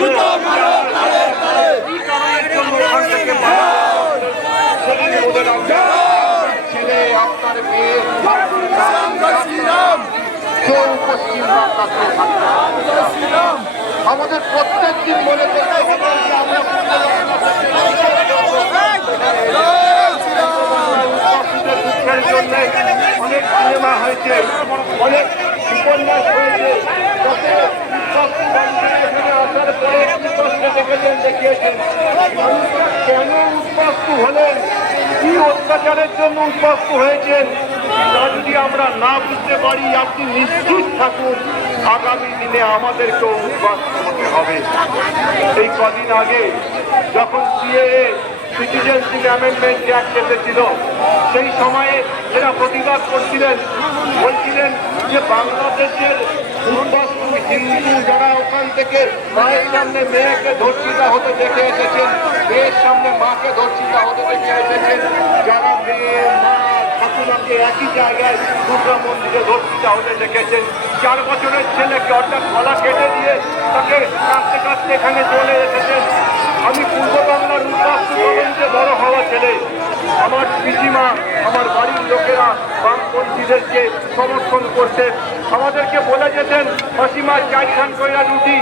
যাবো, কি কারণের জন্য ওখান থেকে ছেলে আপনার মেয়ে পশ্চিম বাংলাতে আমাদের প্রত্যেক দিন মনে করতে হবে যে আমরা অনেক সিনেমা হয়েছে, অনেক উপন্যাস হয়েছে, আসার পরে দেখেছেন, দেখিয়েছেন কেন উদ্বাস্তু হলেন, কি অত্যাচারের জন্য উদ্বাস্তু হয়েছেন, তা যদি আমরা না বুঝতে পারি আপনি নিশ্চিত থাকুন আগামী দিনে আমাদেরকেও উদ্বাস্তু হতে হবে। এই কদিন আগে যখন সিএএ সিটিজেনশিপ অ্যামেন্ডমেন্ট অ্যাক্ট এসেছিল, সেই সময়ে এরা প্রতিবাদ করছিলেন, বলছিলেন যে বাংলাদেশের উদ্বাস্তু হিন্দু যারা ওখান থেকে মায়ের সামনে মেয়েকে ধর্ষিতা হতে দেখে এসেছেন, মেয়ের সামনে মাকে ধর্ষিতা হতে দেখে এসেছেন, যারা মেয়ে মা ঠাকুমাকে একই জায়গায় দুর্গা মন্দিরে ধর্ষিতা হতে দেখেছেন, 4 বছরের ছেলেকে অর্থাৎ গলা কেটে দিয়ে তাকে কাঁদতে কাঁদতে এখানে চলে এসেছেন। আমি পূর্ব বাংলার উদ্বাস্তু কলোনিতে বড় হওয়া ছেলে, আমার পিসিমা আমার বাড়ির লোকেরা বামপন্থীদেরকে সমর্থন করতেন, আমাদেরকে বলে যেতেন মাসিমা 4 খান কইরা রুটি